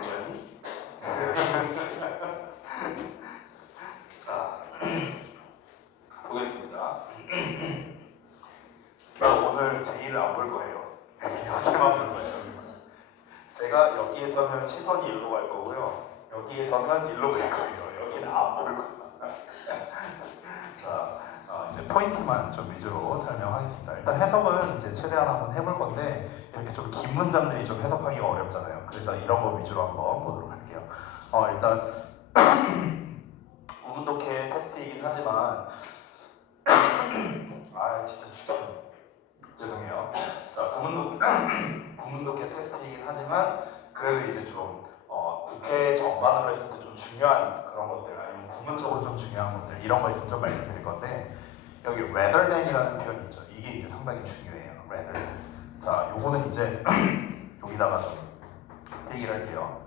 당연히. 자, 보겠습니다. 오늘 제의를 안 볼 거예요. 여기만 볼 거예요. 제가 여기에서는 시선이 일로 갈 거고요. 여기에서는 일로 갈 거예요. 여기는 안 볼 거예요. 자, 이제 포인트만 좀 위주로 설명하겠습니다. 일단 해석은 이제 최대한 한번 해볼 건데 이렇게 좀 긴 문장들이 좀 해석하기가 어렵잖아요. 그래서 이런 거 위주로 한번 보도록 할게요. 일단 구문독해 테스트이긴 하지만 진짜 추천. 죄송해요. 자, 구문독해 테스트이긴 하지만 그래도 이제 좀 국회 전반으로 했을 때 좀 중요한 그런 것들 아니면 구문적으로 좀 중요한 것들 이런 거 있으면 좀 말씀드릴 건데 여기 rather than이라는 표현이 있죠. 이게 이제 상당히 중요해요. rather than. 자, 요거는 이제 여기다가 좀 얘기를 할게요.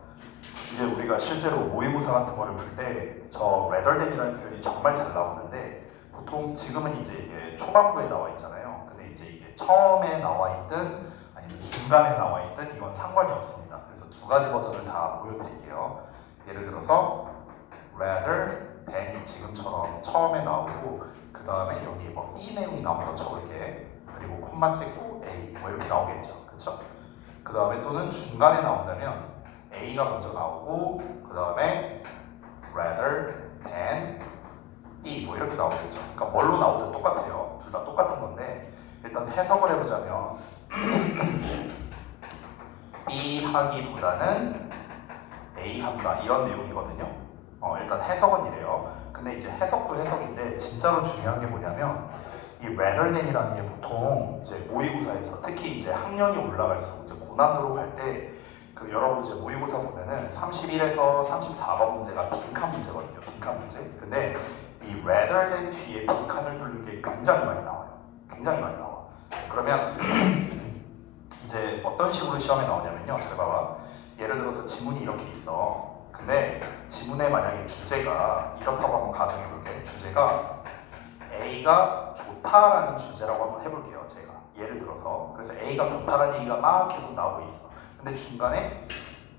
이제 우리가 실제로 모의고사 같은 거를 풀 때 저 rather than이라는 표현이 정말 잘 나오는데 보통 지금은 이제 이게 초반부에 나와 있잖아요. 근데 이제 이게 처음에 나와 있든 아니면 중간에 나와 있든 이건 상관이 없습니다. 그래서 두 가지 버전을 다 보여드릴게요. 예를 들어서 rather than이 지금처럼 처음에 나오고 그 다음에 여기 뭐 이 내용이 나오면 쳐볼게. 그리고 콤마 찍고 A 뭐 이렇게 나오겠죠. 그렇죠? 그 다음에 또는 중간에 나온다면 A가 먼저 나오고 그 다음에 rather than B 뭐 이렇게 나오겠죠. 그러니까 뭘로 나오든 똑같아요. 둘 다 똑같은 건데 일단 해석을 해보자면 B 하기보다는 A 한다 이런 내용이거든요. 일단 해석은 이래요. 근데 이제 해석도 해석인데 진짜로 중요한 게 뭐냐면 이 rather than이라는 게 보통 이제 모의고사에서 특히 이제 학년이 올라갈수록 이제 고난도로 갈 때 그 여러분 이제 모의고사 보면은 31에서 34번 문제가 빈칸 문제거든요. 빈칸 문제. 근데 이 rather than 뒤에 빈칸을 뚫는 게 굉장히 많이 나와요. 굉장히 많이 나와. 그러면 이제 어떤 식으로 시험에 나오냐면요. 잘 봐봐. 예를 들어서 지문이 이렇게 있어. 근데 지문에 만약에 주제가 이렇다고 한번 가정해볼게. 주제가 A가 좋다라는 주제라고 한번 해볼게요. 제가 예를 들어서 그래서 A가 좋다라는 얘기가 막 계속 나오고 있어. 근데 중간에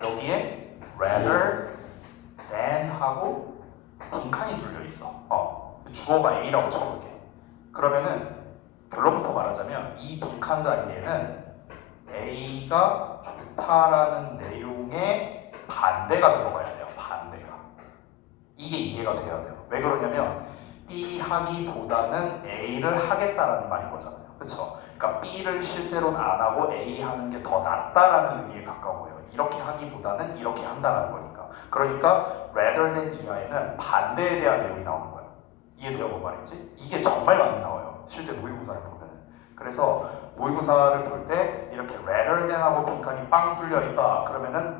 여기에 rather than 하고 빈칸이 뚫려 있어. 주어가 A라고 쳐볼게. 그러면은 결론부터 말하자면 이 빈칸 자리에는 A가 좋다라는 내용의 반대가 들어가야 돼요. 반대가. 이게 이해가 돼야 돼요. 왜 그러냐면 B 하기보다는 A를 하겠다라는 말인 거잖아요. 그렇죠? 그러니까 B를 실제로는 안 하고 A 하는 게 더 낫다라는 의미에 가까워요. 이렇게 하기보다는 이렇게 한다는 거니까. 그러니까 rather than 이하에는 반대에 대한 내용이 나오는 거예요. 이해돼요? 뭔 말인지? 이게 정말 많이 나와요. 실제 모의고사를 보면. 그래서 모의고사를 볼 때 이렇게 rather than 하고 빈칸이 빵 뚫려 있다. 그러면은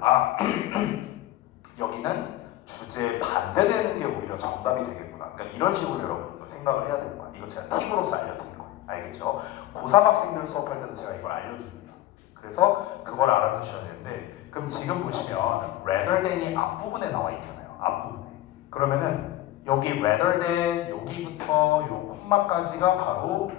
여기는 주제에 반대되는 게 오히려 정답이 되겠구나. 그러니까 이런 식으로 여러분도 생각을 해야 되는 거야. 이거 제가 팁으로서 알려드린 거예요. 알겠죠? 고3 학생들 수업할 때도 제가 이걸 알려줍니다. 그래서 그걸 알아두셔야 되는데 그럼 지금 보시면 rather than이 앞부분에 나와 있잖아요. 앞부분에. 그러면은 여기 rather than 여기부터 요 콤마까지가 바로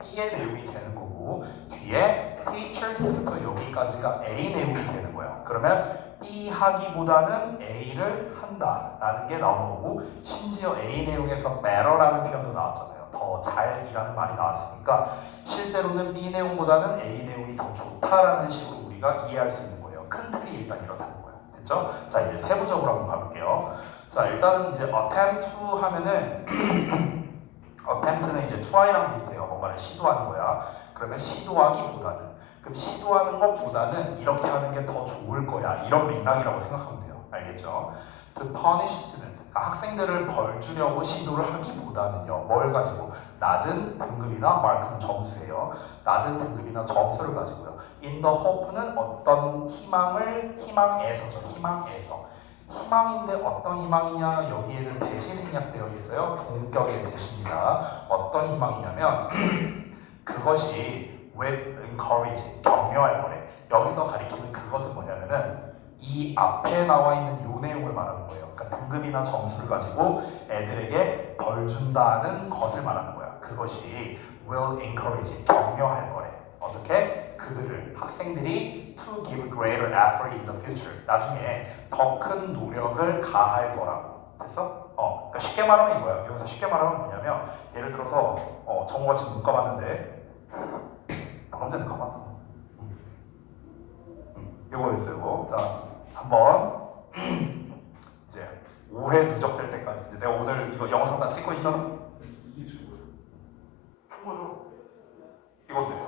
B의 내용이 되는 거고 뒤에 teachers부터 여기까지가 A 내용이 되는 거예요. 그러면 B 하기보다는 A를 한다라는 게 나온 거고 심지어 A 내용에서 better라는 표현도 나왔잖아요. 더 잘이라는 말이 나왔으니까 실제로는 B 내용보다는 A 내용이 더 좋다라는 식으로 우리가 이해할 수 있는 거예요. 큰 틀이 일단 이렇다는 거예요. 됐죠? 자, 이제 세부적으로 한번 가볼게요. 자, 일단은 이제 attempt to 하면은 attempt는 이제 try랑 비슷해요. 뭔가를 시도하는 거야. 그러면 시도하기보다는 그럼 시도하는 것보다는 이렇게 하는 게 더 좋을 거야. 이런 맥락이라고 생각하면 돼요. 알겠죠? To punish students. 그러니까 학생들을 벌 주려고 시도를 하기보다는요. 뭘 가지고? 낮은 등급이나 마크는 점수예요. 낮은 등급이나 점수를 가지고요. In the hope는 어떤 희망에서죠. 희망에서. 희망인데 어떤 희망이냐? 여기에는 대시 생략되어 있어요. 동격의 대시입니다. 어떤 희망이냐면 그것이 with encourage, 격려할 거래. 여기서 가리키는 그것은 뭐냐면은 이 앞에 나와 있는 요 내용을 말하는 거예요. 그러니까 등급이나 점수를 가지고 애들에게 벌 준다는 것을 말하는 거야. 그것이 will encourage, 격려할 거래. 어떻게? 그들을, 학생들이 to give greater effort in the future. 나중에 더 큰 노력을 가할 거라고. 됐어? 그러니까 쉽게 말하면 이거야. 여기서 쉽게 말하면 뭐냐면 예를 들어서 정우가 지금 눈 감았는데 방금 전에 감았어. 이거였어요. 이거. 자, 한번 이제 5회 누적될 때까지. 이제 내가 오늘 이거 영상 다 찍고 있잖아. 이게 최고야. 충분죠. 이건데.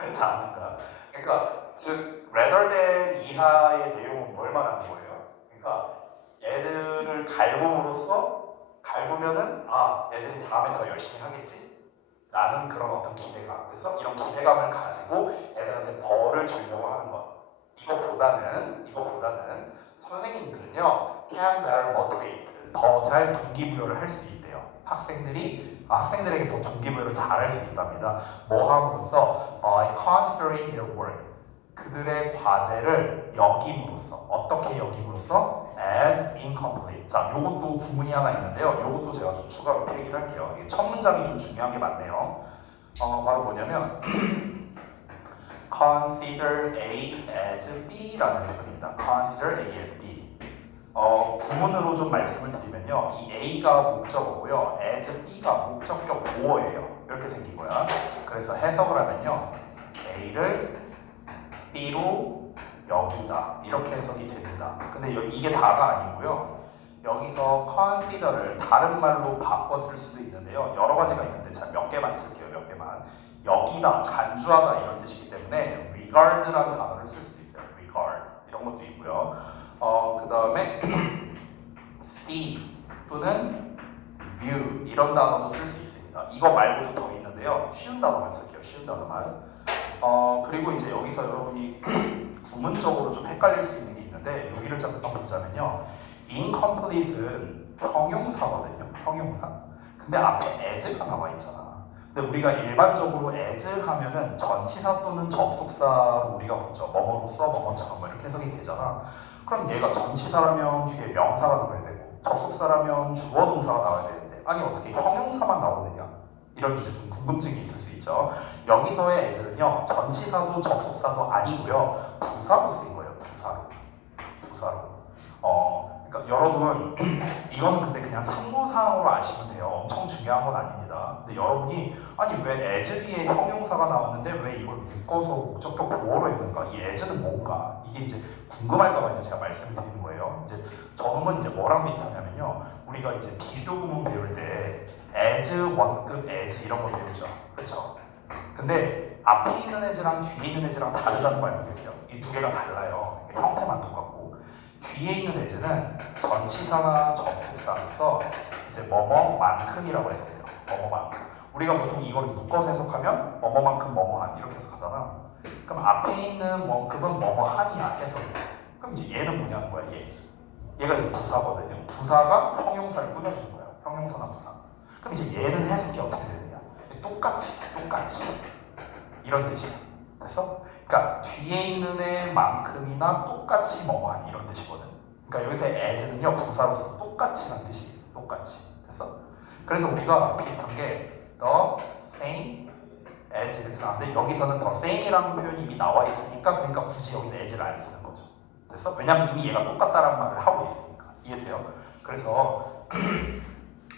알겠어요. 자, 그러니까 즉 rather than 이하의 내용은 뭘 말하는 거예요? 그러니까 애들을 갈구면은 애들이 다음에 더 열심히 하겠지? 라는 그런 어떤 기대감. 그래서 이런 기대감을 가지고 애들한테 벌을 주려고 하는 것. 이거보다는 선생님들은요 can better motivate, 더 잘 동기부여를 할 수 있대요. 학생들에게 더 동기부여를 잘 할 수 있답니다. 뭐 함으로써 by considering their work, 그들의 과제를 여김으로써. 어떻게 여김으로써? as incomplete. 자, 요것도 구문이 하나 있는데요. 요것도 제가 좀 추가로 필기를 할게요. 이게 첫 문장이 좀 중요한 게 많네요. 바로 뭐냐면 consider A as B라는 표현입니다. consider A as B. 구문으로 좀 말씀을 드리면요, 이 A가 목적어고요, as B가 목적격 보어예요. 이렇게 생긴 거야. 그래서 해석을 하면요, A를 B로 여기다, 이렇게 해석이 됩니다. 근데 이게 다가 아니고요, 여기서 consider를 다른 말로 바꿔 쓸 수도 있는데요, 여러 가지가 있는데 자, 몇 개만 쓸게요. 몇 개만. 여기다, 간주하다 이런 뜻이기 때문에 regard라는 단어를 쓸 수도 있어요. regard 이런 것도 있고요. 그 다음에 see 또는 view 이런 단어도 쓸 수 있습니다. 이거 말고도 더 있는데요, 쉬운 단어만 쓸게요. 쉬운 단어만. 그리고 이제 여기서 여러분이 구문적으로 좀 헷갈릴 수 있는 게 있는데, 여기를 잠깐 보자면요, incomplete은 형용사거든요. 형용사. 근데 앞에 as가 나와 있잖아. 근데 우리가 일반적으로 as 하면은 전치사 또는 접속사로 우리가 보죠. 뭐뭐로써 뭐뭐처럼 이렇게 해석이 되잖아. 그럼 얘가 전치사라면 뒤에 명사가 나와야 되고, 접속사라면 주어 동사가 나와야 되는데, 아니 어떻게 형용사만 나오느냐, 이런 이제 좀 궁금증이 있을 수 있죠. 여기서의 as는요, 전치사도 접속사도 아니고요, 부사로 쓰인 거예요. 부사로. 그러니까 여러분 이거는 근데 그냥 참고사항으로 아시면 돼요. 엄청 중요한 건 아닙니다. 근데 여러분이 아니 왜 as 뒤에 형용사가 나왔는데 왜 이걸 묶어서 목적격 보어로 했는가? 이 as는 뭔가? 이게 이제 궁금할까봐 이제 제가 말씀드리는 거예요. 이제 저놈은 이제 뭐랑 비슷하냐면요, 우리가 이제 비교구문 배울 때 as, 원급 as 이런 거 배우죠. 그렇죠? 근데 앞에 있는 as랑 뒤에 있는 as랑 다르다는 거 알고 계세요? 이 두 개가 달라요. 형태만 똑같고, 뒤에 있는 as는 전치사나 접속사로서 이제 뭐뭐만큼이라고 해서 돼요. 뭐뭐만큼. 우리가 보통 이걸 묶어서 해석하면 뭐뭐만큼 뭐뭐한 이렇게 해석하잖아. 그럼 앞에 있는 원급은 뭐뭐한이야 해석이. 그럼 이제 얘는 뭐냐는 거야. 얘가 이제 부사거든요. 부사가 형용사를 꾸며주는 거야. 형용사나 부사. 그럼 이제 얘는 해석이 어떻게 되느냐? 똑같이 이런 뜻이야. 됐어? 그러니까 뒤에 있는 애만큼이나 똑같이 뭐뭐한 이런 뜻이거든. 그러니까 여기서 as는요, 부사로서 똑같이란 뜻이 있어. 똑같이. 됐어? 그래서 우리가 비슷한 게 the same as 이렇게 나왔는데, 여기서는 the same이라는 표현이 이미 나와 있으니까, 그러니까 굳이 여기는 as를 안 쓰는 거죠. 됐어? 왜냐면 이미 얘가 똑같다라는 말을 하고 있으니까. 이해돼요? 그래서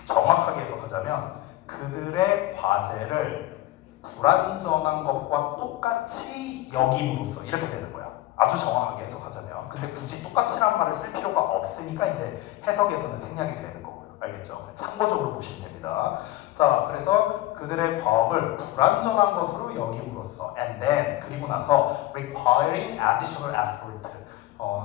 정확하게 해석하자면 그들의 과제를 불완전한 것과 똑같이 여김으로써 이렇게 되는 거야. 아주 정확하게 해석하자면. 근데 굳이 똑같이란 말을 쓸 필요가 없으니까 이제 해석에서는 생략이 되는 거고요. 알겠죠? 참고적으로 보시면 됩니다. 자, 그래서 그들의 과업을 불완전한 것으로 여김으로써 and then, 그리고 나서 requiring additional effort,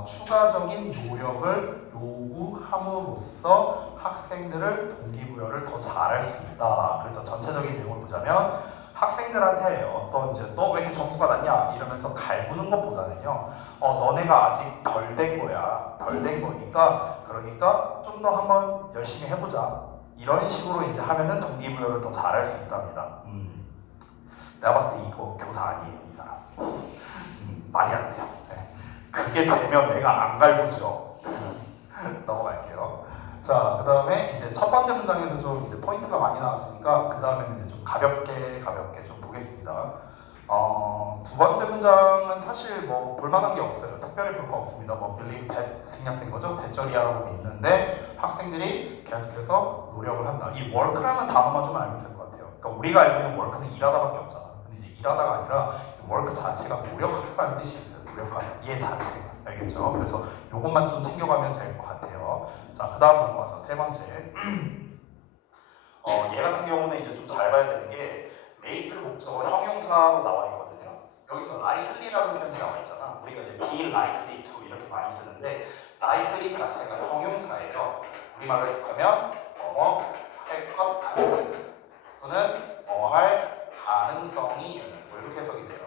추가적인 노력을 요구함으로써 학생들을 동기부여를 더 잘할 수 있다. 그래서 전체적인 내용을 보자면 학생들한테 어떤 이제 너 왜 이렇게 점수가 낮냐 이러면서 갈구는 것보다는요, 너네가 아직 덜 된 거야. 덜 된 거니까, 그러니까 좀 더 한번 열심히 해보자. 이런 식으로 이제 하면은 동기부여를 더 잘할 수 있답니다. 내가 봤을 때 이거 교사 아니에요, 이 사람. 말이 안 돼요. 네. 그게 되면 내가 안 갈구죠. 넘어갈게요. 자, 그 다음에 이제 첫 번째 문장에서 좀 이제 포인트가 많이 나왔으니까 그 다음에는 이제 좀 가볍게 좀 보겠습니다. 두 번째 문장은 사실 뭐 볼만한 게 없어요. 특별히 볼 거 없습니다. 뭐 believe that 생략된 거죠. 대절이라고 믿는데 학생들이 계속해서 노력을 한다. 이 work라는 단어만 좀 알면 될 것 같아요. 그러니까 우리가 알고 있는 work는 일하다밖에 없잖아. 근데 이제 일하다가 아니라 이 work 자체가 노력하다는 뜻이 있어요. 노력하다. 얘 자체가. 알겠죠? 그래서 이것만 좀 챙겨가면 될 것 같아요. 자, 그 다음 넘어가서 세 번째. 얘 같은 경우는 이제 좀 잘 봐야 되는 게 make 목적어 형용사로 나와 있거든요. 여기서 likely라는 표현이 나와 있잖아. 우리가 이제 be likely to 이렇게 많이 쓰는데 likely 자체가 형용사예요. 우리말로 해석하면 할 것 같은 또는 할 가능성이 있는 뭐 이렇게 해석이 돼요.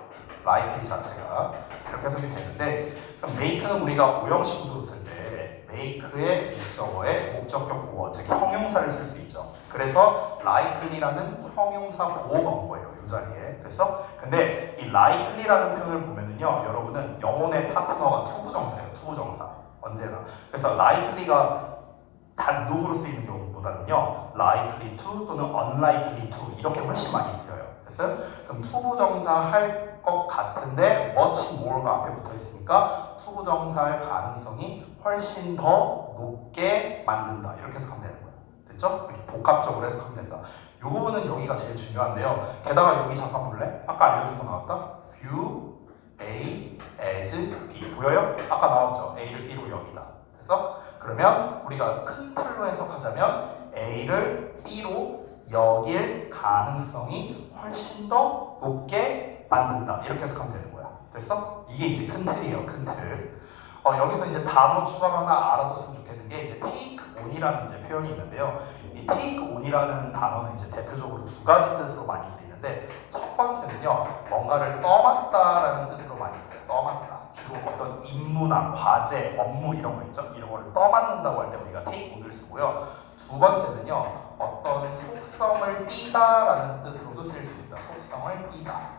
likely 자체가 이렇게 해석이 되는데 그럼 make는 우리가 오형식으로 쓸 때 make의 목적어에 목적격 보어 즉 형용사를 쓸 수 있죠. 그래서 likely라는 형용사 보호가 온 거예요. 이 자리에. 됐어? 근데 이 likely라는 표현을 보면은요, 여러분은 영혼의 파트너가 투부정사예요. 투부정사. 언제나. 그래서 likely가 단독으로 쓰이는 경우보다는요, likely to 또는 unlikely to 이렇게 훨씬 많이 쓰여요. 됐어요? 그럼 투부정사 할 것 같은데 much more가 앞에 붙어 있으니까 투부정사 할 가능성이 훨씬 더 높게 만든다. 이렇게 해석하면 되는 거예요. 됐죠? 이렇게 복합적으로 해석하면 된다. 이 부분은 여기가 제일 중요한데요. 게다가 여기 잠깐 볼래? 아까 알려준 거 나왔다? view A as B 보여요? 아까 나왔죠? A를 B로 여기다. 됐어? 그러면 우리가 큰 틀로 해석하자면 A를 B로 여길 가능성이 훨씬 더 높게 만든다. 이렇게 해석하면 되는 거야. 됐어? 이게 이제 큰 틀이에요. 큰 틀. 여기서 이제 단어 추가로 하나 알아뒀으면 좋겠는 게 이제 take on이라는 이제 표현이 있는데요. 이 take on이라는 단어는 이제 대표적으로 두 가지 뜻으로 많이 쓰이는데 첫 번째는요, 뭔가를 떠맡다라는 뜻으로 많이 써요. 떠맡다. 주로 어떤 임무나 과제, 업무 이런 거 있죠? 이런 거를 떠맡는다고 할 때 우리가 take on을 쓰고요. 두 번째는요, 어떤 속성을 띠다라는 뜻으로도 쓸 수 있습니다. 속성을 띠다.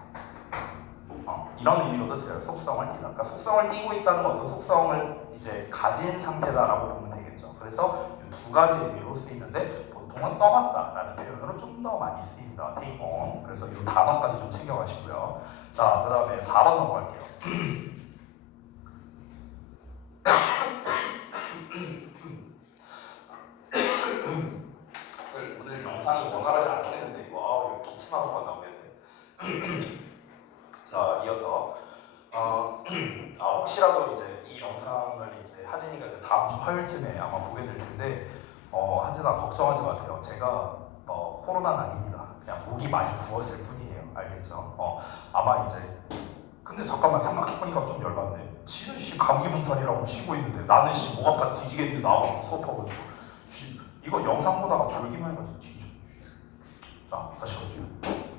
이런 의미로도 써요. 속성을 띠다. 그러니까 속성을 띠고 있다는 건 어떤 속성을 이제 가진 상태다라고 보면 되겠죠. 그래서 이 두 가지 의미로 쓰이는데 보통은 떠맡다라는 표현으로 좀 더 많이 쓰입니다. take on. 그래서 이 단어까지 좀 챙겨가시고요. 자, 그 다음에 4번 넘어갈게요. 오늘 영상이 원활하지 않긴 했는데 이거 기침한 번만 나오겠네. 자, 이어서 혹시라도 이제 이 영상을 이제 하진이가 이제 다음 주 화요일쯤에 아마 보게 될 텐데 하진아 걱정하지 마세요. 제가 코로나는 아닙니다. 그냥 목이 많이 부었을 뿐이에요. 알겠죠? 아마 이제 근데 잠깐만 생각해보니까 좀 열받네. 지는 씨 감기몸살이라고 쉬고 있는데 나는 씨 목 아파 뒤지겠는데 나와서 수업하고 있고 이거 영상 보다가 졸기만 해가지고 뒤져. 자, 다시 볼게요.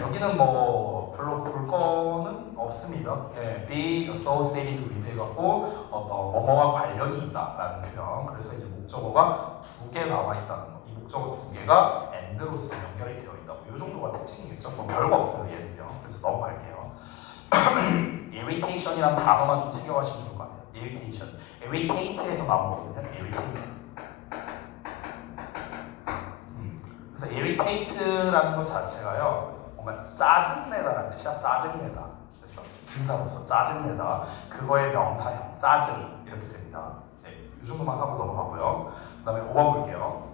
여기는 뭐 별로 볼 거는 없습니다. 예, be associated with 해갖고 뭐뭐와 관련이 있다라는 표현. 그래서 이제 목적어가 두 개 나와 있다는 거. 이 목적어 두 개가 and로서 연결이 되어 있다고. 이 정도가 특징이겠죠. 뭐 별거 없어요 얘는요. 그래서 넘어갈게요. irritation이라는 단어만 좀 챙겨가시면 좋을 것 같아요. irritation. irritate에서 나온 거거든요. irritate. 그래서 irritate라는 것 자체가요. 뭔가 짜증내다라는 뜻이야. 짜증내다. 그래서 분사로서 짜증내다. 그거의 명사형 짜증 이렇게 됩니다. 네, 이 정도만 하고 넘어가고요. 그 다음에 5번 볼게요.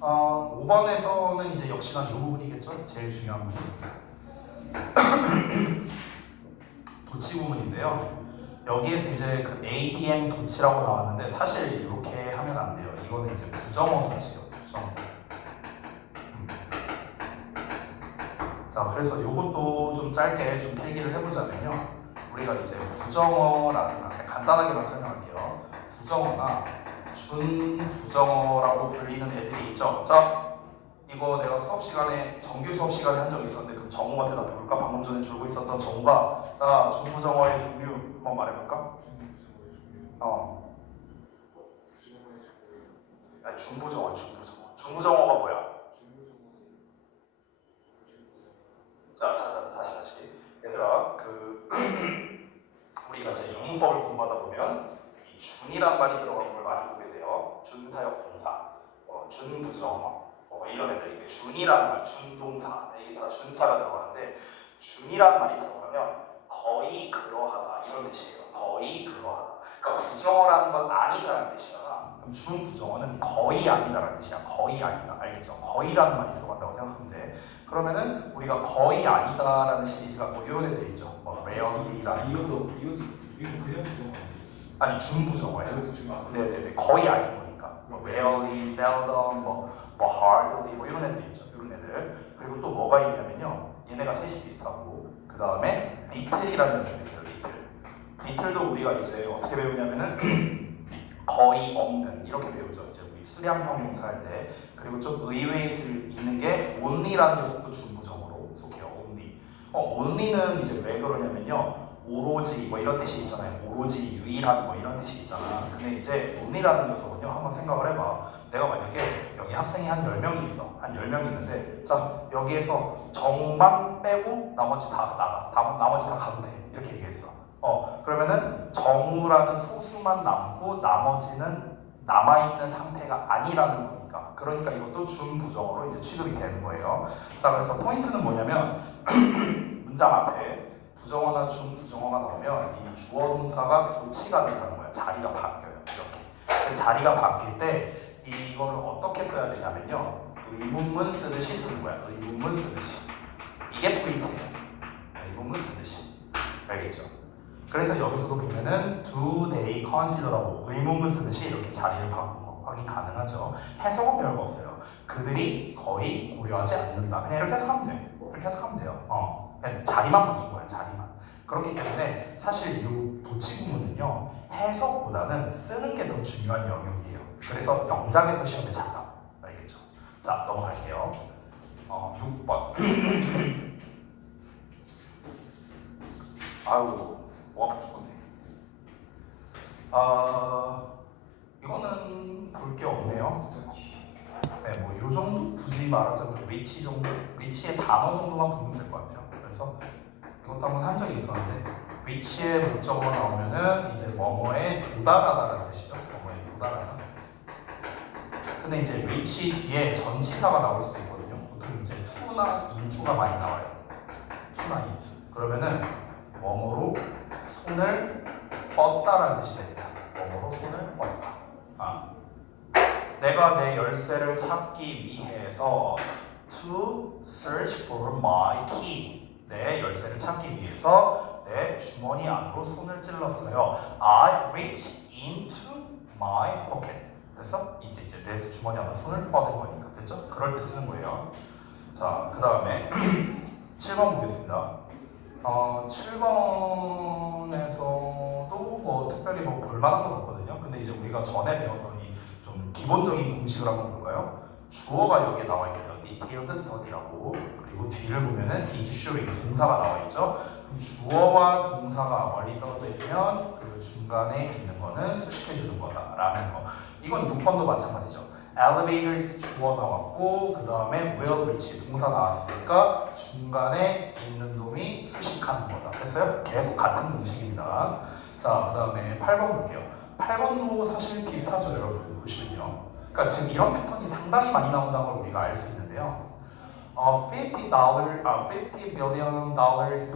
5번에서는 이제 역시나 이 부분이겠죠. 제일 중요한 부분. 도치 부분인데요. 여기에서 이제 그 ADM 도치라고 나왔는데 사실 이렇게 하면 안 돼요. 이거는 이제 부정어 도치예요. 부정어. 자, 그래서 이것도 좀 짧게 좀 필기를 해보자면요. 우리가 이제 부정어라든가 간단하게만 설명할게요. 부정어나 준부정어라고 불리는 애들이 있죠. 자, 이거 내가 수업 시간에 정규 수업 시간에 한 적이 있었는데 그럼 정우가 대답해볼까? 방금 전에 줄고 있었던 정우가 자, 준부정어의 종류 한번 말해볼까? 아니, 준부정어. 준부정어가 뭐야? 자, 다시. 얘들아, 우리가 이제 영문법을 공부하다 보면 이 준이란 말이 들어간 걸 많이 보게 돼요. 준사역 동사, 준부정어, 이런 애들 이게 준이라는 말, 준동사 이게 다 준자가 들어가는데 준이라는 말이 들어가면 거의 그러하다 이런 뜻이에요. 거의 그러하다. 그러니까 부정어라는 건 아니다라는 뜻이잖아. 그럼 준 부정어는 거의 아니다라는 뜻이야. 거의 아니다. 알겠죠? 거의라는 말이 들어간다고 생각하면 돼. 그러면은 우리가 거의 아니다라는 시리즈가 뭐 이런 애 돼 있죠. 뭐 rarely라는 이것도 이거 그냥 부정 아니 준 부정어예요. 이것도 주마. 네네네 거의 아닌 거니까 뭐 rarely, seldom, 뭐 hardly 뭐 이런 애들 있죠. 이런 애들. 그리고 또 뭐가 있냐면요. 얘네가 셋이 비슷하고 그 다음에 little이라는 애들이 있어요. 리틀도 우리가 이제 어떻게 배우냐면은 거의 없는 이렇게 배우죠. 이제 우리 수량 형용사 할 때. 그리고 좀 의외에 있는 게 only라는 녀석도 준부정어로 속해요. only. only는 이제 왜 그러냐면요. 오로지 뭐 이런 뜻이 있잖아요. 오로지 유일한 뭐 이런 뜻이 있잖아. 근데 이제 only라는 녀석은요. 한번 생각을 해봐. 내가 만약에 여기 학생이 한 10명이 있어. 한 10명이 있는데 자 여기에서 정만 빼고 나머지 다 나가. 나머지 다 가도 돼. 이렇게 얘기했어. 그러면은 정우라는 소수만 남고 나머지는 남아있는 상태가 아니라는 거니까. 그러니까 이것도 준부정어로 이제 취급이 되는 거예요. 자, 그래서 포인트는 뭐냐면 문장 앞에 부정어나 준부정어가 나오면 이 주어 동사가 교치가 된다는 거예요. 자리가 바뀌어요. 이렇게. 자리가 바뀔 때 이거를 어떻게 써야 되냐면요. 의문문 쓰듯이 쓰는 거야. 의문문 쓰듯이. 이게 포인트예요. 의문문 쓰듯이. 알겠죠? 그래서 여기서도 보면은 do they consider라고 의문문 쓰듯이 이렇게 자리를 바꾸고 확인 가능하죠. 해석은 별거 없어요. 그들이 거의 고려하지 않는다. 그냥 이렇게 해서 하면 돼. 이렇게 해서 하면 돼요. 그냥 자리만 바뀐 거야. 자리만. 그렇기 때문에 사실 이 도치구문은요. 해석보다는 쓰는 게 더 중요한 영역이에요. 그래서 영작에서 시험에 잘 나와. 알겠죠? 자, 넘어갈게요. 6번. 아유. 와 죽었네. 이거는 볼 게 없네요. 네, 뭐 요 정도 굳이 말하자면 위치 정도, 위치의 단어 정도만 보면 될 것 같아요. 그래서 이것도 한번 한 적이 있었는데 위치의 목적어가 나오면은 이제 뭐뭐에 도달하다라는 뜻이죠. 뭐뭐에 도달하다. 근데 이제 위치 뒤에 전치사가 나올 수도 있거든요. 보통 이제 to나 into가 많이 나와요. to나 into. 그러면은 뭐뭐로 손을 뻗다라는 뜻이 됩니다. 뭐뭐로 손을 뻗다. 내가 내 열쇠를 찾기 위해서 to search for my key. 내 열쇠를 찾기 위해서 내 주머니 안으로 손을 찔렀어요. I reached into my pocket. 됐어? 이때 이제 내 주머니 안으로 손을 뻗은 거니까. 됐죠? 그럴 때 쓰는 거예요. 자, 그 다음에 7번 보겠습니다. 7번에서도 뭐 특별히 뭐 볼만한 건 없거든요. 근데 이제 우리가 전에 배웠던 이 좀 기본적인 공식을 한번 볼까요? 주어가 여기에 나와 있어요. detailed study라고. 그리고 뒤를 보면은 is showing 동사가 나와 있죠. 그럼 주어와 동사가 멀리 떨어져 있으면 그 중간에 있는 거는 수식해 주는 거다라는 거. 이건 6번도 마찬가지죠. elevators 주어 나왔고 그 다음에 will reach 동사 나왔으니까 중간에 있는 놈이 수식하는 거다. 됐어요? 계속 같은 공식입니다. 자, 그 다음에 8번 볼게요. 8번도 사실 비슷하죠, 여러분 보시면요. 그러니까 지금 이런 패턴이 상당히 많이 나온다는 걸 우리가 알 수 있는데요. $50 billion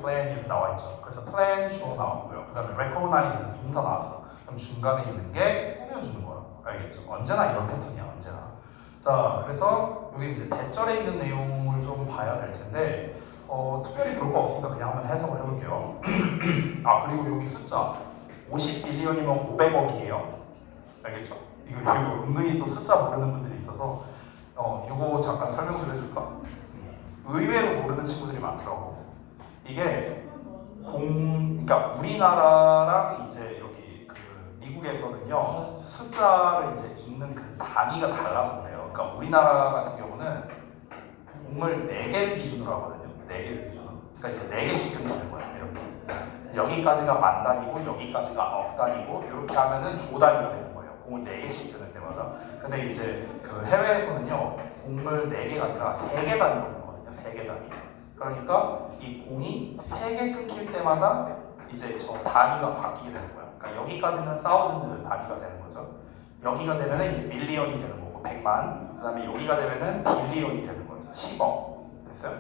plan 이렇게 나와 있죠. 그래서 plan 주어 나왔고요. 그 다음에 recognize 동사 나왔어. 그럼 중간에 있는 게 꾸며주는 거야. 알겠죠? 언제나 이런 패턴이야, 언제나. 자, 그래서 여기 이제 대절에 있는 내용을 좀 봐야 될 텐데, 특별히 볼 거 없으니까 그냥 한번 해석을 해볼게요. 그리고 여기 숫자 50빌리언이면 500억이에요. 알겠죠? 이거 그리고 은근히 또 숫자 모르는 분들이 있어서, 이거 잠깐 설명 좀 해줄까? 의외로 모르는 친구들이 많더라고. 이게 그러니까 우리나라랑 이제 여기 그 미국에서는요 숫자를 이제 읽는 그 단위가 달라서 그래요. 그러니까 우리나라 같은 경우는 공을 4개를 기준으로 하거든요. 4개를 기준으로. 그러니까 이제 4개씩 끊는 거예요. 이렇게. 여기까지가 만 단위고 여기까지가 억 단위고 이렇게 하면은 조 단위가 되는 거예요. 공을 4개씩 끊을 때마다. 근데 이제 그 해외에서는요 공을 4개가 아니라 3개 단위로 끊거든요. 3개 단위. 그러니까 이 공이 3개 끊길 때마다 이제 저 단위가 바뀌게 되는 거야. 그러니까 여기까지는 사우전드 단위가 되는 거죠. 여기가 되면 이제 밀리언이 되는 거고 100만. 그다음에 여기가 되면은 빌리언이 되는 거죠. 10억. 됐어요?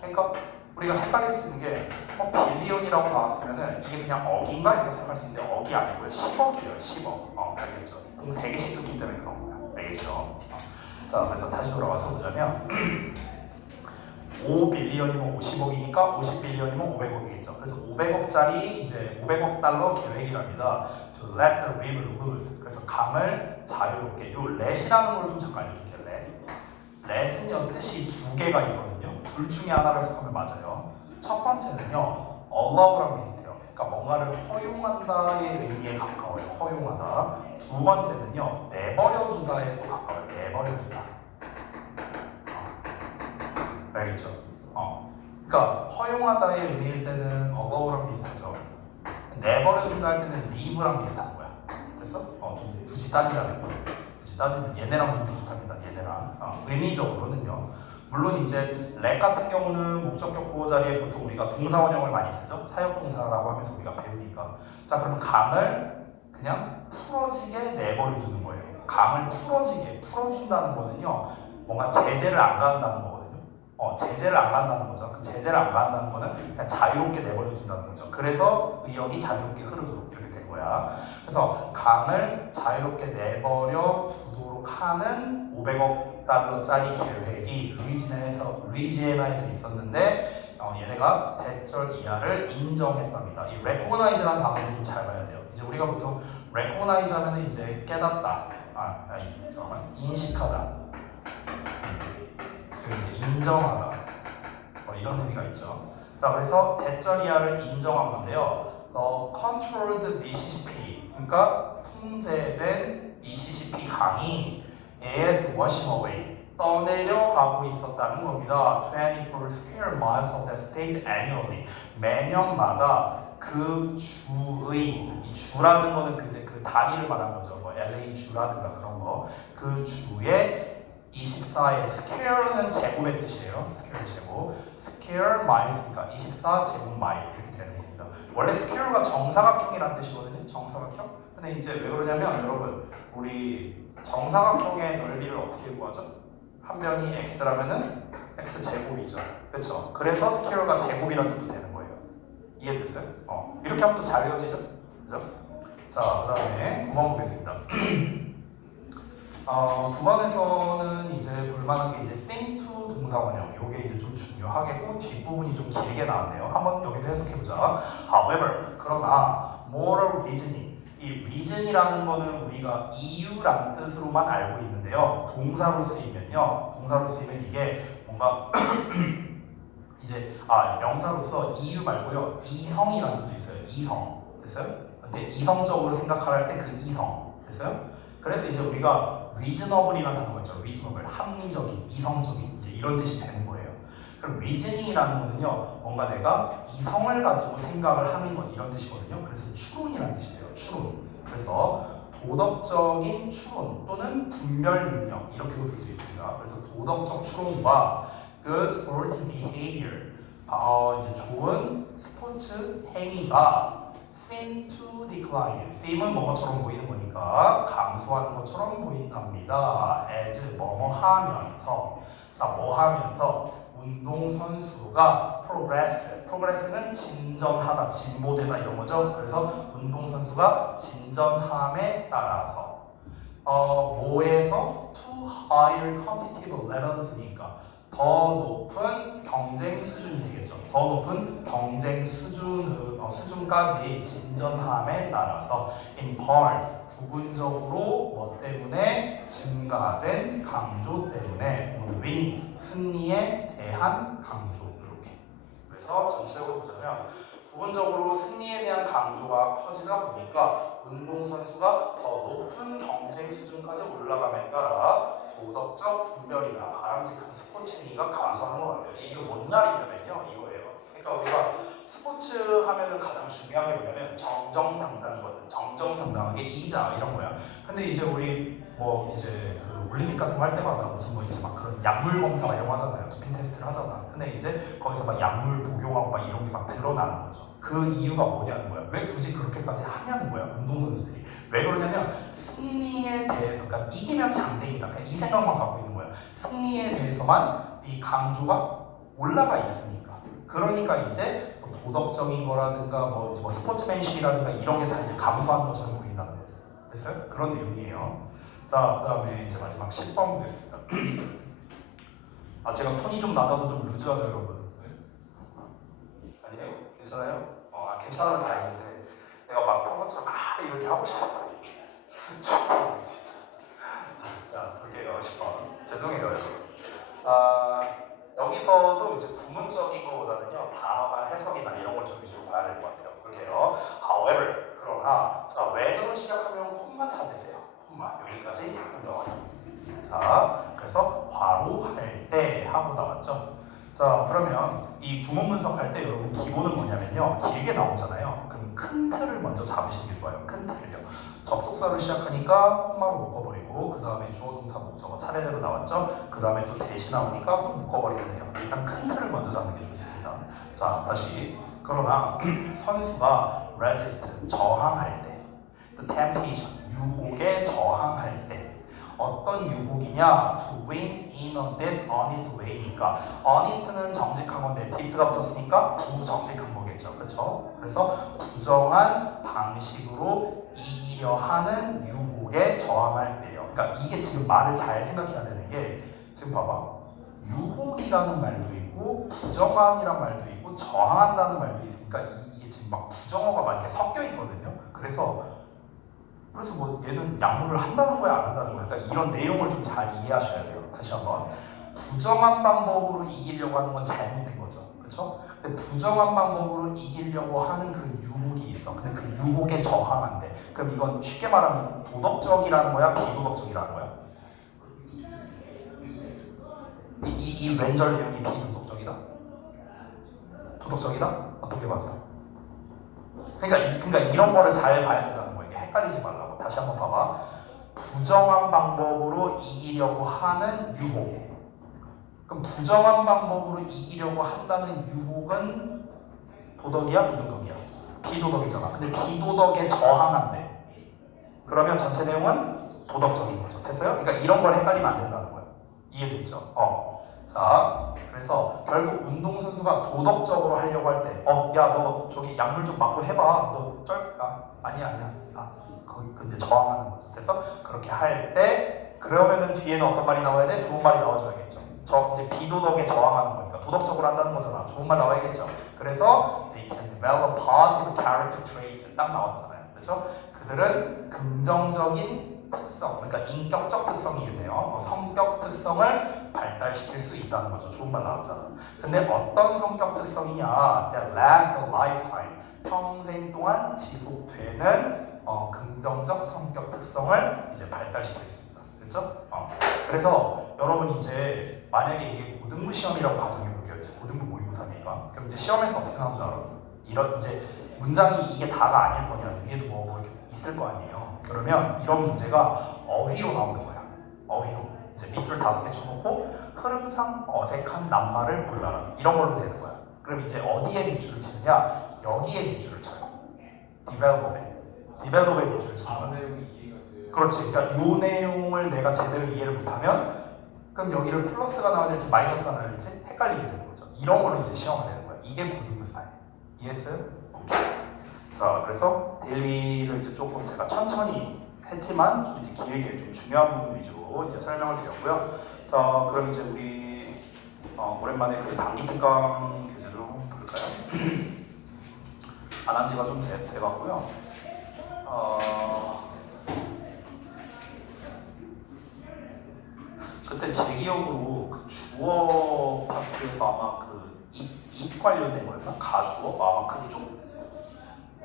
그러니까 우리가 헷갈릴 수 있는 게 빌리언이라고 나왔으면은 이게 그냥 억인가 이렇게 생각할 수 있는데 억이 아니고요. 10억이에요. 10억. 알겠죠? 공 3개씩 긋기 때문에 그런 거야. 알겠죠? 자, 그래서 다시 돌아와서 보자면 5빌리언이면 50억이니까 50빌리언이면 500억이겠죠. 그래서 500억짜리 이제 500억 달러 계획이랍니다. To let the river loose. 그래서 강을 자유롭게. 요 let이라는 걸 좀 잠깐 알려줄게요. let은요 뜻이 두 개가 있거든요. 둘 중에 하나를 해석하면 맞아요. 첫 번째는요 allow랑 비슷해요. 그러니까 뭔가를 허용한다의 의미에 가까워요. 허용하다. 두 번째는요 내버려두다에도 가까워요. 내버려두다. 알겠죠? 그러니까 허용하다의 의미일 때는 allow랑 비슷하죠. 내버려둔다 할 때는 leave랑 비슷한 거야. 됐어? 좀 굳이 따지자면 얘네랑 좀 비슷합니다. 얘네랑 의미적으로는요. 물론 이제 let 같은 경우는 목적격 보호 자리에 보통 우리가 동사 원형을 많이 쓰죠. 사역동사라고 하면서 우리가 배우니까. 자, 그럼 강을 그냥 풀어지게 내버려두는 거예요. 강을 풀어준다는 거는요. 뭔가 제재를 안 가한다는 거거든요. 제재를 안 가한다는 거죠. 그 제재를 안 가한다는 거는 그냥 자유롭게 내버려둔다는 거죠. 그래서 의역이 자유롭게 흐르도록 이렇게 된 거야. 그래서 강을 자유롭게 내버려 두도록 하는 500억 달러짜리 계획이 루이지애나에서 있었는데 얘네가 대절 이하를 인정했답니다. 이 recognize라는 단어를 좀 잘 봐야 돼요. 이제 우리가 보통 recognize 하면 이제 깨닫다, 인식하다, 그리고 이제 인정하다, 이런 의미가 있죠. 자, 그래서 대절 이하를 인정한 건데요. controlled Mississippi, 그러니까 통제된 미시시피 강이 as washing away, 떠내려가고 있었다는 겁니다. 24 square miles of the state annually, 매년마다 그 주의, 이 주라는 거는 그 단위를 말하는 거죠. 뭐 LA 주라든가 그런 거, 그 주의 24의 square는 제곱의 뜻이에요. square 제곱, square miles니까 24 제곱 마일 이렇게 되는 겁니다. 원래 square가 정사각형이라는 뜻이거든요. 정사각형. 근데 이제 왜 그러냐면 여러분, 우리 정사각형의 넓이를 어떻게 구하죠? 한 변이 x라면은 x 제곱이죠. 그렇죠? 그래서 스퀘어가 제곱이라는 뜻도 되는 거예요. 이해됐어요? 이렇게 하면 또 잘 외워지죠? 그죠? 자, 그 다음에 9번 보겠습니다. 9번에서는 이제 볼만한 게 이제 same to 동사원형, 요게 이제 좀 중요하겠고 뒷부분이 좀 길게 나왔네요. 한번 여기도 해석해보자. However, 그러나 moral reasoning, 이 reason이라는 거는 우리가 이유라는 뜻으로만 알고 있는데요. 동사로 쓰이면 이게 뭔가 이제 명사로서 이유 말고요. 이성이라는 뜻도 있어요. 이성. 됐어요? 근데 이성적으로 생각할 때 그 이성. 됐어요? 그래서 이제 우리가 reasonable이라는 단어가 있죠. reasonable, 합리적인, 이성적인 이제 이런 뜻이 되는 거예요. 그럼 reasoning이라는 거는요, 뭔가 내가 이성을 가지고 생각을 하는 것 이런 뜻이거든요. 그래서 추론이라는 뜻이에요. 추론. 그래서 도덕적인 추론 또는 분별 능력 이렇게도 볼 수 있습니다. 그래서 도덕적 추론과 good sporting behavior, 이제 좋은 스포츠 행위가 seem to decline. seem은 뭐뭐처럼 보이는 거니까 감소하는 것처럼 보인답니다. as 뭐뭐 하면서. 자, 뭐 하면서 운동선수가 progress는 진전하다, 진보되다 이런 거죠. 그래서 운동선수가 진전함에 따라서 뭐에서 to higher competitive levels니까 더 높은 경쟁 수준이 되겠죠. 더 높은 경쟁 수준까지 진전함에 따라서 in part, 부분적으로 뭐 때문에 증가된 강조 때문에 win, 승리에 대한 강조 이렇게. 그래서 전체적으로 보자면 부분적으로 승리에 대한 강조가 커지다 보니까 운동선수가 더 높은 경쟁 수준까지 올라감에 따라 도덕적 분별이나 바람직한 스포츠 행위가 감소하는 것 같아요. 이게 뭔 말이냐면요, 이거예요. 그러니까 우리가 스포츠 하면은 가장 중요한 게 뭐냐면 정정당당이거든. 정정당당하게 이기자 이런 거야. 근데 이제 우리 뭐 이제 그 올림픽 같은 거 할 때마다 무슨 뭐 이제 막 그런 약물 검사 이런 거 하잖아요. 도핑 테스트를 하잖아. 근데 이제 거기서 막 약물 복용하고 막 이런 게 막 드러나는 거죠. 그 이유가 뭐냐는 거야. 왜 굳이 그렇게까지 하냐는 거야. 운동선수들이. 왜 그러냐면 승리에 대해서, 그러니까 이기면 장땡이다. 그냥 이 생각만 갖고 있는 거야. 승리에 대해서만 이 강조가 올라가 있으니까. 그러니까 이제 뭐 도덕적인 거라든가 뭐 스포츠맨십이라든가 이런 게 다 이제 감소하는 것처럼 보인다는 거죠. 됐어요? 그런 내용이에요. 자, 그다음에 이제 마지막 10번 보겠습니다. 아, 제가 톤이 좀 낮아서 좀 루즈하죠, 여러분? 아니에요? 괜찮아요? 괜찮으면 다행인데 내가 막 평소처럼 이렇게 하고 싶어서 자, 볼게요. 10번. 죄송해요, 여러분. 여기서도 이제 구문적인 거보다는요, 단어나 해석이나 이런 걸 좀 위주로 봐야 될 것 같아요. 볼게요. However, 그러나, 자, when으로 시작하면 콤마 찾으세요. 콤마. 여기까지 나와요. 자, 그래서 괄호할 때 하고 나왔죠. 자, 그러면 이 구문 분석할 때 여러분 기본은 뭐냐면요, 길게 나오잖아요. 그럼 큰 틀을 먼저 잡으시는 게 좋아요. 큰 틀을요. 접속사를 시작하니까 콤마로 묶어버리고 그 다음에 주어 동사 목적어 차례대로 나왔죠. 그 다음에 또 대시 나오니까 또 묶어버리면 돼요. 일단 큰 틀을 먼저 잡는 게 좋습니다. 자, 다시. 그러나 선수가 resist 저항할 때, the temptation 유혹에 저항할 때 어떤 유혹이냐? To win in a dishonest way니까 honest는 정직한 건데 dis가 붙었으니까 부정직한 거겠죠. 그렇죠? 그래서 부정한 방식으로 이기려 하는 유혹에 저항할 때요. 그러니까 이게 지금 말을 잘 생각해야 되는 게 지금 봐봐. 유혹이라는 말도 있고 부정함이라는 말도 있고 저항한다는 말도 있으니까 이게 지금 막 부정어가 막 이렇게 섞여 있거든요. 그래서 뭐 얘는 약물을 한다는 거야 안 한다는 거야. 그러니까 이런 내용을 좀 잘 이해하셔야 돼요. 다시 한번 부정한 방법으로 이기려고 하는 건 잘못된 거죠. 그렇죠? 근데 부정한 방법으로 이기려고 하는 그 유혹이 있어. 근데 그 유혹에 저항한대. 그럼 이건 쉽게 말하면 도덕적이라는 거야, 비도덕적이라는 거야? 이 왼절 내용이 비도덕적이다? 도덕적이다? 어떤 게 맞아요? 그러니까 이런 거를 잘 봐야 된다는 거예요. 헷갈리지 말라고. 다시 한번 봐봐. 부정한 방법으로 이기려고 하는 유혹. 그럼 부정한 방법으로 이기려고 한다는 유혹은 도덕이야, 비도덕이야? 비도덕이잖아. 근데 비도덕에 저항한대. 그러면 전체 내용은 도덕적인 거죠. 됐어요? 그러니까 이런 걸 헷갈리면 안 된다는 거예요. 이해됐죠? 자, 그래서 결국 운동선수가 도덕적으로 하려고 할 때, 야, 너 저기 약물 좀 맞고 해봐. 너 아니야. 거기 근데 저항하는 거죠. 그래서 그렇게 할 때, 그러면은 뒤에는 어떤 말이 나와야 돼? 좋은 말이 나와줘야겠죠. 이제 비도덕에 저항하는 거니까 도덕적으로 한다는 거잖아. 좋은 말 나와야겠죠. 그래서 they can develop positive character traits 딱 나왔잖아요. 그렇죠? 그들은 긍정적인 특성, 그러니까 인격적 특성이겠네요. 성격 특성을 발달시킬 수 있다는 거죠. 좋은 말 나왔잖아. 근데 어떤 성격 특성이냐? That lasts a lifetime. 평생 동안 지속되는 긍정적 성격 특성을 이제 발달시킬 수 있다. 그렇죠? 그래서 여러분 이제 만약에 이게 고등부 시험이라고 가정해 볼게요. 고등부 모의고사니까. 그럼 이제 시험에서 어떻게 나오는 줄 알아요? 이런 이제 문장이 이게 다가 아닐 거냐. 위에도 뭐 이렇게 있을 거 아니에요. 그러면 이런 문제가 어휘로 나오는 거야. 어휘로. 이제 밑줄 5개 쳐놓고 흐름상 어색한 낱말을 골라라. 이런 걸로 되는 거야. 그럼 이제 어디에 밑줄을 치느냐? 여기에 밑줄을 쳐요. 디벨롭에 밑줄을 치는 거야. 그렇지. 그러니까 이 내용을 내가 제대로 이해를 못하면 그럼 여기를 플러스가 나와야 될지 마이너스가 나와야 될지 헷갈리게 되는 거죠. 이런 걸로 이제 시험을 내는 거야. 이게 고등부 스타일. 이해했어요? 오케이. 자, 그래서 데일리를 이제 조금 제가 천천히 했지만 좀 이제 길게 좀 중요한 부분 위주로 이제 설명을 드렸고요. 자, 그럼 이제 우리 오랜만에 그 단기 특강 교재도 볼까요? 안 한 지가 좀 돼봤고요. 그때 제 기억으로 그 주어 파트에서 아마 그 이 관련된 거였나? 가주어? 아마 그거 좀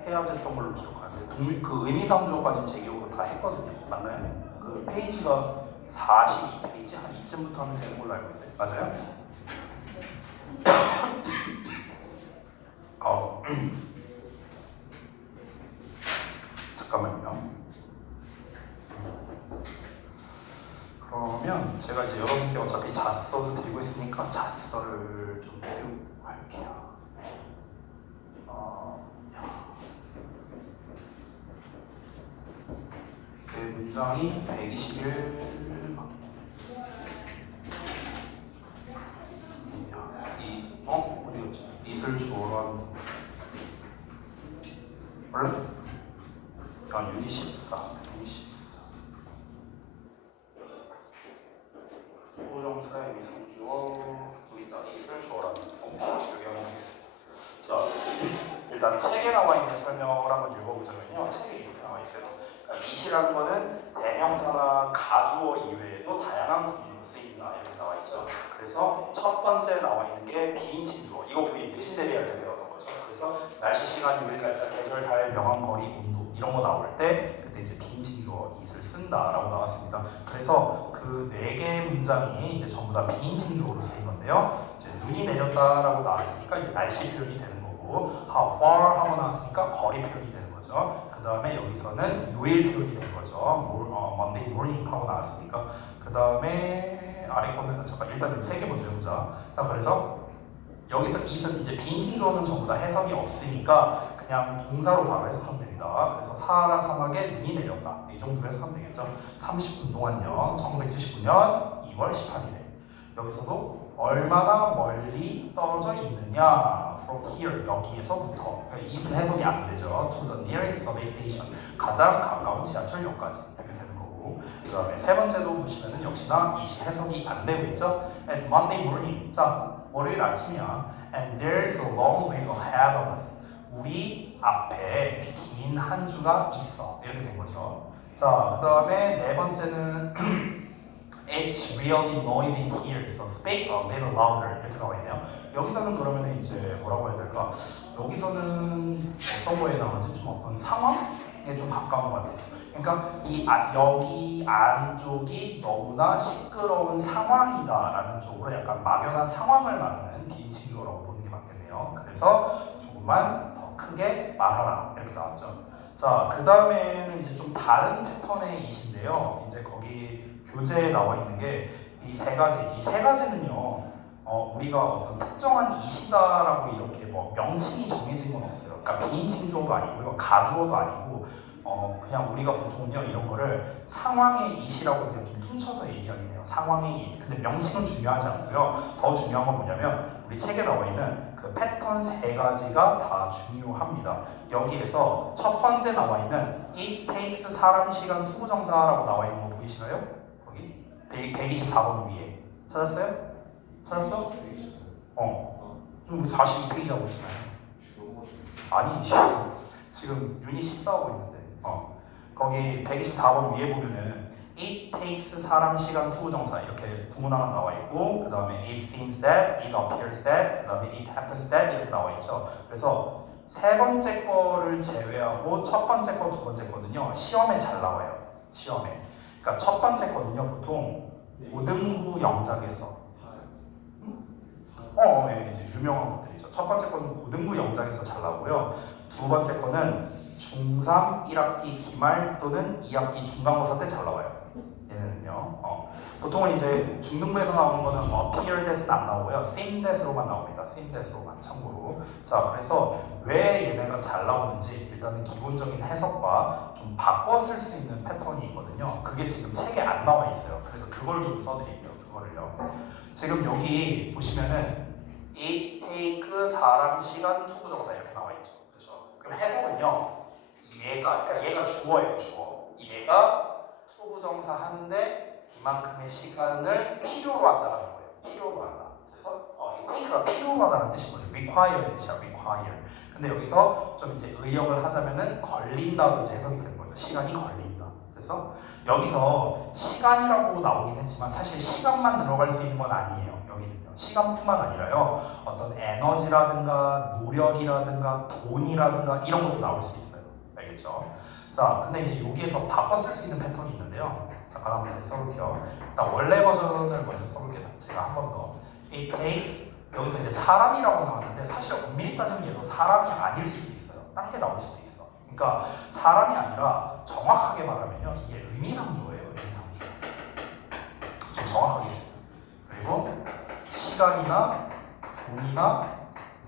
해야 됐던 걸로 기억하는데 그 의미상 주어까지는 제 기억으로 다 했거든요. 맞나요? 그 페이지가 42페이지 한 이쯤부터 하면 되는 걸로 알고 있는데 맞아요? 잠깐만요. 그러면 제가 이제 여러분께 어차피 자습서도 드리고 있으니까 자습서를 좀 배우고 할게요. 그 문장이 121 어디였지? 있을 주어로 하는 거. 원래? 유닛 14. 유닛 14. 부정사의 미성주어 여기다 있을 주어라는 거. 여기 한번 보겠습니다. 자, 일단 책에 나와 있는 설명을 한번 읽어보자면요. 책에 이렇게 나와 있어요. 그러니까 it이라는 거는 대명사나 가주어 이외에도 다양한 부위로 쓰인다 이렇게 나와 있죠. 그래서 첫 번째 나와 있는 게 비인칭 주어. 이거 우리 대시 대비할 때 배웠던 거죠. 그래서 날씨, 시간, 요일, 날짜, 계절, 달, 명암, 거리, 온도 이런 거 나올 때 그때 이제 비인칭 주어 it을 쓴다라고 나왔습니다. 그래서 그 4개의 문장이 이제 전부 다 비인칭 주어로 쓰인 건데요. 이제 눈이 내렸다라고 나왔으니까 이제 날씨 표현이 되는 거고, how far 하고 나왔으니까 거리 표현이 되는 거죠. 그 다음에 여기서는 요일 표현이 된 거죠. Monday morning 하고 나왔으니까. 그 다음에 아래 거는 잠깐 일단 3개 먼저 해보자. 자, 그래서 여기서 it은 이제 비인칭 주어는 전부 다 해석이 없으니까 그냥 동사로 바로 해석하면 됩니다. 그래서 사하라 사막에 눈이 내렸다. 이 정도로 해석하면 되겠죠. 30분 동안요. 1979년 2월 18일에. 여기서도 얼마나 멀리 떨어져 있느냐. From here, 여기에서부터. it은 해석이 안 되죠. To the nearest subway station. 가장 가까운 지하철역까지. 이렇게 되는 거고. 그 다음에 세 번째도 보시면은 역시나 it이 해석이 안 되고 있죠. It's Monday morning. 자, 월요일 아침이야. And there's a long way ahead of us. 우리 앞에 긴 한 주가 있어. 이렇게 된 거죠. 자, 그 다음에 네 번째는 It's really noisy here, so speak a little louder. 이렇게 나와 있네요. 여기서는 그러면 이제 뭐라고 해야 될까? 여기서는 어떤 거에 나오는지 좀 어떤 상황에 좀 가까운 것 같아요. 그러니까 여기 안쪽이 너무나 시끄러운 상황이다라는 쪽으로 약간 막연한 상황을 말하는 비인칭 주어라고 보는 게 맞겠네요. 그래서 조금만 더 크게 말하라 이렇게 나왔죠. 자, 그 다음에는 이제 좀 다른 패턴의 it인데요. 이제 거기 교재에 나와 있는 게 이 세 가지. 이 세 가지는요. 우리가 어떤 특정한 it이다라고 이렇게 뭐 명칭이 정해진 건 없어요. 그러니까 비인칭 주어도 아니고요, 가주어도 아니고. 그냥 우리가 보통은요 이런 거를 상황의 it이라고 그냥 좀 퉁쳐서 얘기하긴 해요. 상황의 it. 근데 명칭은 중요하지 않고요. 더 중요한 건 뭐냐면 우리 책에 나와 있는 그 패턴 세 가지가 다 중요합니다. 여기에서 첫 번째 나와 있는 it takes 사람, 시간, 투부정사라고 나와 있는 거 보이시나요? 거기 124번 위에 찾았어요? 찾았어? 좀 우리 42페이지 하고 있잖아요. 아니 지금 유닛 14 하고 있는데 거기 124번 위에 보면은 it takes 사람, 시간, 투부정사 이렇게 구문 하나 나와 있고 그 다음에 it seems that, it appears that, 그 다음에 it happens that 이렇게 나와 있죠. 그래서 세 번째 거를 제외하고 첫 번째 거, 두 번째 거는요 시험에 잘 나와요. 시험에. 그러니까 첫 번째 거는요 보통 고등부 영작에서 이제 유명한 것들이죠. 첫 번째 거는 고등부 영작에서 잘 나오고요. 두 번째 거는 중3 1학기 기말 또는 2학기 중간고사 때 잘 나와요. 얘는요. 보통은 이제 중등부에서 나오는 거는 appear that은 안 나오고요. seem that으로만 나옵니다. seem that으로만 참고로. 자, 그래서 왜 얘네가 잘 나오는지 일단은 기본적인 해석과 좀 바꿔 쓸 수 있는 패턴이 있거든요. 그게 지금 책에 안 나와 있어요. 그래서 그걸 좀 써드릴게요. 그거를요. 지금 여기 보시면은 it, take, 사람, 시간, 투부정사 이렇게 나와 있죠. 그렇죠? 그럼 해석은요. 얘가 주어예요. 주어. 얘가 투부정사 하는데 이만큼의 시간을 필요로 한다는 거예요. 필요로 한다. 그래서 take가 필요로 하다는 뜻이거든요. require의 뜻이야. require. 근데 여기서 좀 이제 의역을 하자면은 걸린다로 이제 해석이 되는 거죠. 시간이 걸린다. 그래서 여기서 시간이라고 나오긴 했지만 사실 시간만 들어갈 수 있는 건 아니에요. 여기는요. 시간뿐만 아니라요. 어떤 에너지라든가 노력이라든가 돈이라든가 이런 것도 나올 수 있어요. 알겠죠? 자, 근데 이제 여기에서 바꿔 쓸 수 있는 패턴이 있는데요. 잠깐 한번 다시 써볼게요. 일단 원래 버전을 먼저 써볼게요. 제가 한 번 더. It takes 여기서 이제 사람이라고 나왔는데 사실 엄밀히 따지면 얘도 사람이 아닐 수도 있어요. 딴 게 나올 수도 있어. 그러니까 사람이 아니라 정확하게 말하면요. 이게 의미상주어예요. 의미상주어. 좀 정확하게 있어요. 그리고 시간이나 돈이나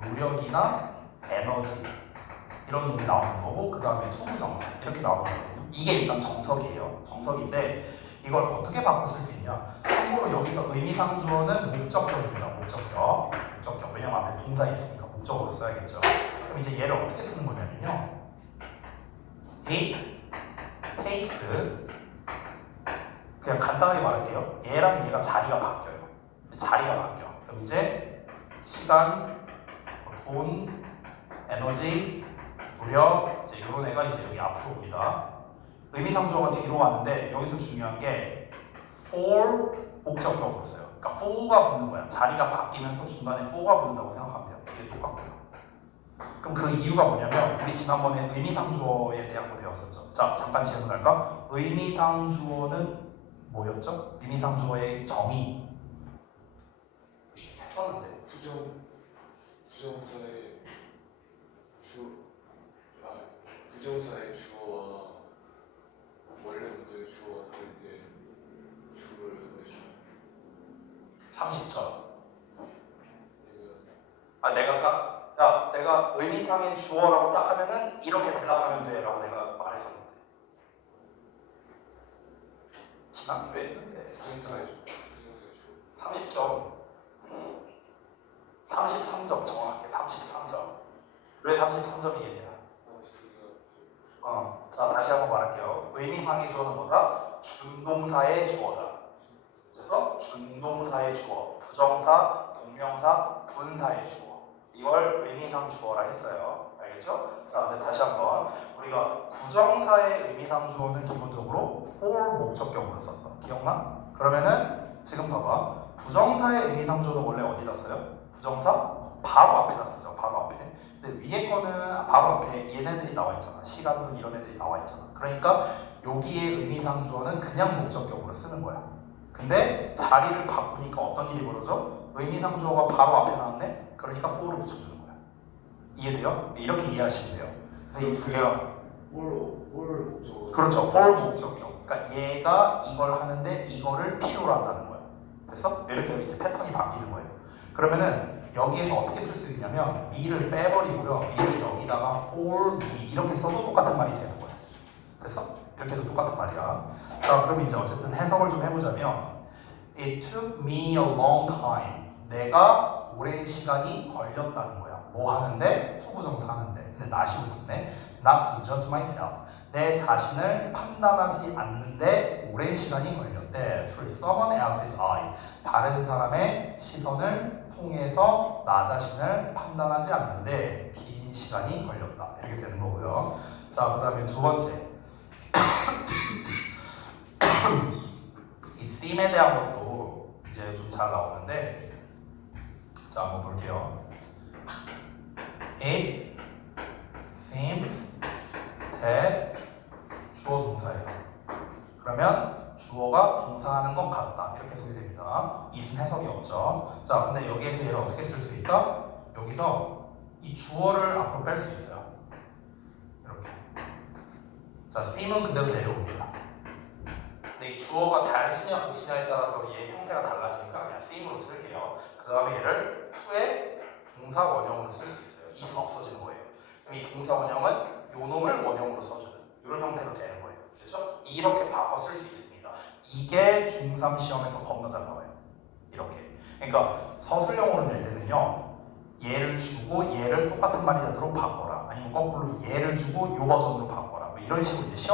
노력이나 에너지 이런 놈이 나오는 거고 그 다음에 투부정사 이렇게 나오는 거거든요. 이게 일단 정석이에요. 정석인데 이걸 어떻게 바꿔 쓸 수 있냐? 참고로 여기서 의미상주어는 목적격입니다. 목적격. 왜냐면 앞에 동사 있으니까 목적으로 써야겠죠. 그럼 이제 얘를 어떻게 쓰는 거냐면요. he takes 그냥 간단하게 말할게요. 얘랑 얘가 자리가 바뀌어요. 자리가 바뀌어. 그럼 이제 시간, 돈, 에너지, 노력 이제 이런 애가 이제 여기 앞으로 옵니다. 의미상주어가 뒤로 가는데 여기서 중요한 게 for 목적격으로 써요. 그러니까 for가 붙는 거야. 자리가 바뀌면서 중간에 for가 붙는다고 생각하면 돼요. 이게 똑같고요. 그럼 그 이유가 뭐냐면 우리 지난번에 의미상주어에 대한 거 배웠었죠. 자, 잠깐 질문할까? 의미상주어는 뭐였죠? 의미상주어의 정의 했었는데 부정사의 부정사의 주어와 원래 문제의 주어가 다를 때 주를 더해주면 30점. 이거 내가 의미상의 주어라고 딱 하면은 이렇게 대답하면 돼라고 내가 말했었는데 지난주에 했는데 부정사의 30점 33점 정확하게 33점 왜 33점이겠냐 자 다시 한번 말할게요. 의미상의 주어는 뭐다? 준동사의 주어다. 그래서 준동사의 주어 부정사, 동명사, 분사의 주어 이걸 의미상 주어라 했어요. 알겠죠? 자, 근데 다시 한번 우리가 부정사의 의미상 주어는 기본적으로 for 목적격으로 썼어. 기억나? 그러면은 지금 봐봐. 부정사의 의미상 주어는 원래 어디다 써요? 부정사 바로 앞에다 쓰죠. 바로 앞에. 근데 위에 거는 바로 앞에 얘네들이 나와 있잖아. 시간, 돈 이런 애들이 나와 있잖아. 그러니까 여기에 의미상 주어는 그냥 목적격으로 쓰는 거야. 근데 자리를 바꾸니까 어떤 일이 벌어져? 의미상 주어가 바로 앞에 나왔네? 그러니까 for를 붙여주는 거야. 이해돼요? 이렇게 이해하시면 돼요. 그래서 이 두 개가 for 목적어 그렇죠. for 목적격. 그러니까 얘가 이걸 하는데 이거를 필요로 한다는 거야. 됐어? 이렇게 이제 패턴이 바뀌는 거예요. 그러면은 여기에서 어떻게 쓸 수 있냐면 me를 빼버리고요. me를 여기다가 for me 이렇게 써도 똑같은 말이 되는 거야. 됐어? 이렇게도 똑같은 말이야. 자, 그럼 이제 어쨌든 해석을 좀 해보자면 It took me a long time. 내가 오랜 시간이 걸렸다는 거야. 뭐 하는데? 투부정사 하는데. 근데 not이 붙네. Not to judge myself. 내 자신을 판단하지 않는데 오랜 시간이 걸렸대. Through someone else's eyes. 다른 사람의 시선을 통해서 나 자신을 판단하지 않는데 긴 시간이 걸렸다. 이렇게 되는 거고요. 자, 그 다음에 두 번째. 이 seem에 대한 것도 이제 좀 잘 나오는데 자, 한번 볼게요. It seems that 주어 동사예요. 그러면 주어가 동사하는 것 같다. 이렇게 해석이 됩니다. it은 해석이 없죠. 자, 근데 여기에서 얘를 어떻게 쓸 수 있다? 여기서 이 주어를 앞으로 뺄 수 있어요. 이렇게. 자, seem은 그대로 내려옵니다. 근데 이 주어가 단수냐 복수냐에 따라서 얘의 형태가 달라지니까 그냥 seem으로 쓸게요. 그 다음에 얘를 to의 동사 원형으로 쓸 수 있어요. it은 없어지는 거예요. 그럼 이 동사 원형은 요 놈을 원형으로 써주는 이런 형태로 되는 거예요. 그렇죠? 이렇게 바꿔 쓸 수 있습니다. 이게 중3 시험에서 겁나 잘 나와요. 이렇게. 그러니까 서술형으로 낼 때는요. 얘를 주고 얘를 똑같은 말이 되도록 바꿔라. 아니면 거꾸로 얘를 주고 요 버전으로 바꿔라. 뭐 이런 식으로 이제 시험